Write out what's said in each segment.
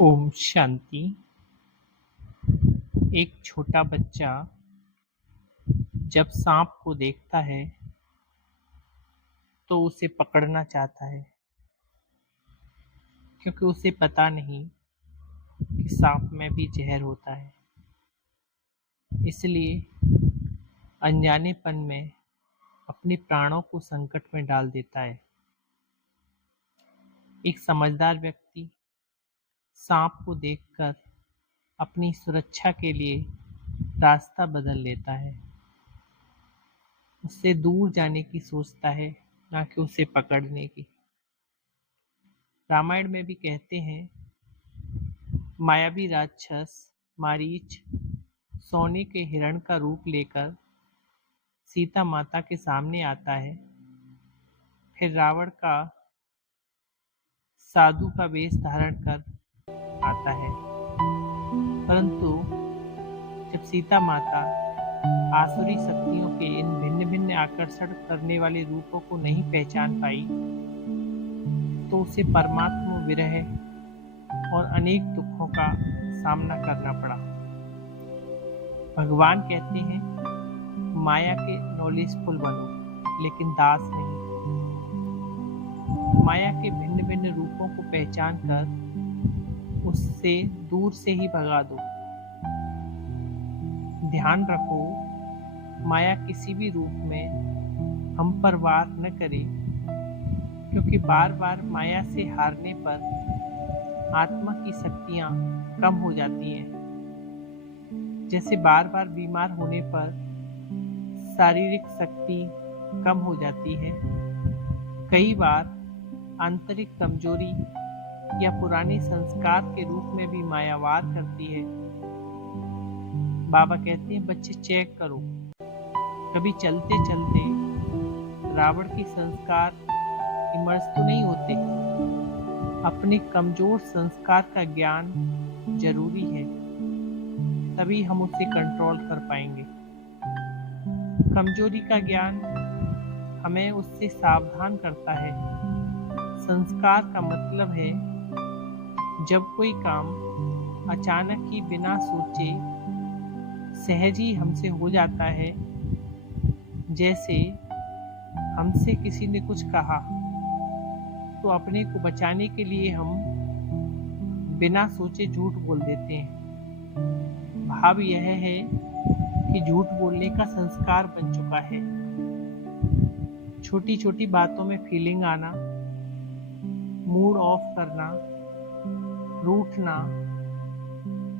ओम शांति। एक छोटा बच्चा जब सांप को देखता है तो उसे पकड़ना चाहता है, क्योंकि उसे पता नहीं कि सांप में भी जहर होता है। इसलिए अनजानेपन में अपने प्राणों को संकट में डाल देता है। एक समझदार व्यक्ति सांप को देखकर अपनी सुरक्षा के लिए रास्ता बदल लेता है। उससे दूर जाने की सोचता है, ना कि उसे पकड़ने की। रामायण में भी कहते हैं, मायावी राक्षस मारीच सोने के हिरण का रूप लेकर सीता माता के सामने आता है। फिर रावण का साधु का वेश धारण कर आता है, परंतु जब सीता माता आसुरी शक्तियों के इन भिन्न भिन्न आकर्षण करने वाले रूपों को नहीं पहचान पाई, तो उसे परमात्मा विरह और अनेक दुखों का सामना करना पड़ा। भगवान कहते हैं, माया के नॉलेजफुल बनो, लेकिन दास नहीं। माया के भिन्न भिन्न रूपों को पहचान कर उससे दूर से ही भगा दो। ध्यान रखो, माया किसी भी रूप में हम पर वार न करे, क्योंकि बार बार माया से हारने पर आत्मा की शक्तियां कम हो जाती हैं। जैसे बार बार बीमार होने पर शारीरिक शक्ति कम हो जाती है, कई बार आंतरिक कमजोरी या पुराने संस्कार के रूप में भी माया वार करती है। बाबा कहते हैं, बच्चे चेक करो, कभी चलते चलते रावण के संस्कार इमर्ज तो नहीं होते। अपने कमजोर संस्कार का ज्ञान जरूरी है, तभी हम उसे कंट्रोल कर पाएंगे। कमजोरी का ज्ञान हमें उससे सावधान करता है। संस्कार का मतलब है जब कोई काम अचानक ही बिना सोचे सहज ही हमसे हो जाता है। जैसे हमसे किसी ने कुछ कहा तो अपने को बचाने के लिए हम बिना सोचे झूठ बोल देते हैं। भाव यह है कि झूठ बोलने का संस्कार बन चुका है। छोटी छोटी बातों में फीलिंग आना, मूड ऑफ करना, रूठना,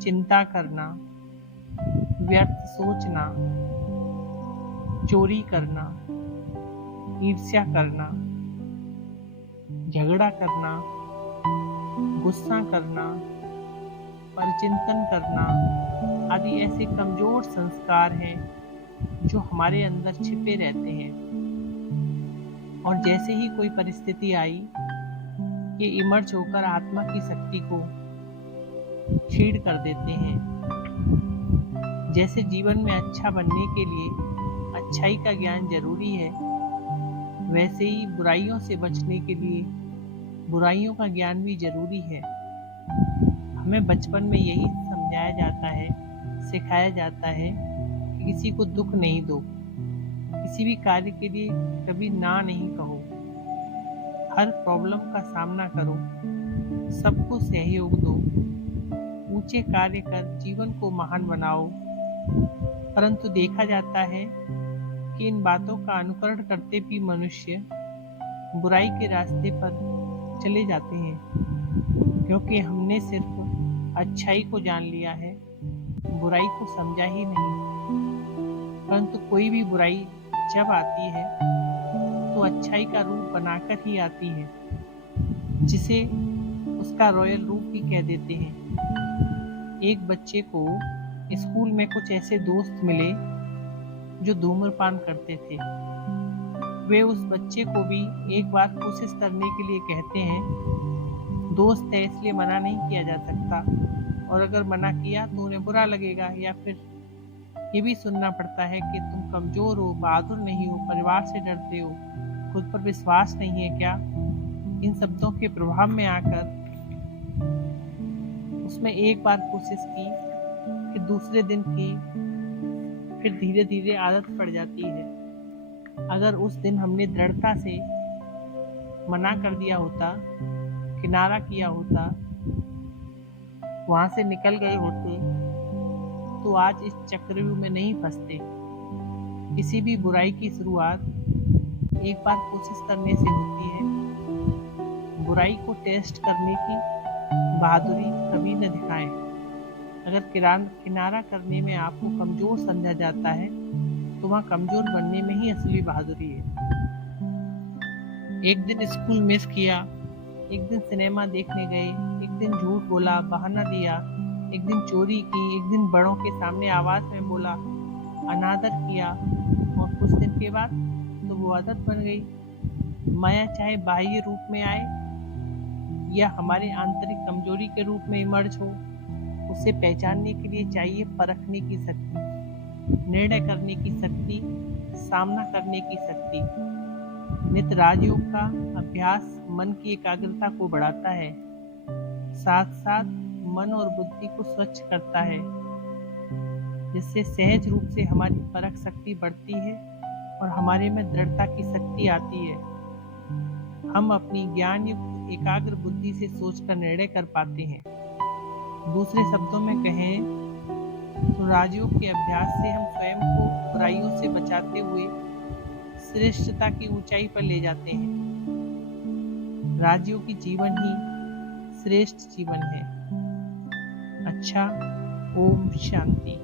चिंता करना, व्यर्थ सोचना, चोरी करना, ईर्ष्या करना, झगड़ा करना, गुस्सा करना, परचिंतन करना आदि ऐसे कमजोर संस्कार हैं जो हमारे अंदर छिपे रहते हैं, और जैसे ही कोई परिस्थिति आई, ये इमर्ज होकर आत्मा की शक्ति को क्षीण कर देते हैं। जैसे जीवन में अच्छा बनने के लिए अच्छाई का ज्ञान जरूरी है, वैसे ही बुराइयों से बचने के लिए बुराइयों का ज्ञान भी जरूरी है। हमें बचपन में यही समझाया जाता है, सिखाया जाता है कि किसी को दुख नहीं दो, किसी भी कार्य के लिए कभी ना नहीं कहो, हर प्रॉब्लम का सामना करो, सबको सहयोग दो, ऊंचे कार्य कर जीवन को महान बनाओ। परंतु देखा जाता है कि इन बातों का अनुकरण करते भी मनुष्य बुराई के रास्ते पर चले जाते हैं, क्योंकि हमने सिर्फ अच्छाई को जान लिया है, बुराई को समझा ही नहीं। परंतु कोई भी बुराई जब आती है तो अच्छाई का रूप बनाकर ही आती है, जिसे उसका रॉयल रूप भी कह देते हैं। एक बच्चे को स्कूल में कुछ ऐसे दोस्त मिले जो धूम्रपान करते थे। वे उस बच्चे को भी एक बार कोशिश करने के लिए कहते हैं। दोस्त है इसलिए मना नहीं किया जा सकता, और अगर मना किया तो उन्हें बुरा लगेगा, या फिर ये भी सुनना पड़ता है कि तुम कमजोर हो, बहादुर नहीं हो, परिवार से डरते हो, खुद पर विश्वास नहीं है क्या। इन शब्दों के प्रभाव में आकर उसमें एक बार कोशिश की, फिर दूसरे दिन की, फिर धीरे धीरे आदत पड़ जाती है। अगर उस दिन हमने दृढ़ता से मना कर दिया होता, किनारा किया होता, वहां से निकल गए होते, तो आज इस चक्रव्यूह में नहीं फंसते। किसी भी बुराई की शुरुआत एक बार कोशिश करने से होती है। बुराई को टेस्ट करने की बहादुरी कभी न दिखाएं। अगर किनारा करने में आपको कमजोर समझा जाता है, तो वहाँ कमजोर बनने में ही असली बहादुरी है। एक दिन स्कूल मिस किया, एक दिन सिनेमा देखने गए, एक दिन झूठ बोला, बहाना दिया, एक दिन चोरी की, एक दिन बड़ों के सामने आवाज में बोला, अनादर किया, और कुछ दिन के बाद तो वो आदत बन गई। माया चाहे बाह्य रूप में आए या हमारे आंतरिक कमजोरी के रूप में इमर्ज हो, उसे पहचानने के लिए चाहिए परखने की शक्ति, निर्णय करने की शक्ति, सामना करने की शक्ति। नित्य राजयोग का अभ्यास मन की एकाग्रता को बढ़ाता है, साथ साथ मन और बुद्धि को स्वच्छ करता है, जिससे सहज रूप से हमारी परख शक्ति बढ़ती है और हमारे में दृढ़ता की शक्ति आती है। हम अपनी ज्ञान युक्त एकाग्र बुद्धि से सोचकर निर्णय कर पाते हैं। दूसरे शब्दों में कहें तो राजयोग के अभ्यास से हम स्वयं को बुराइयों से बचाते हुए श्रेष्ठता की ऊंचाई पर ले जाते हैं। राजयोगी जीवन ही श्रेष्ठ जीवन है। अच्छा, ओम शांति।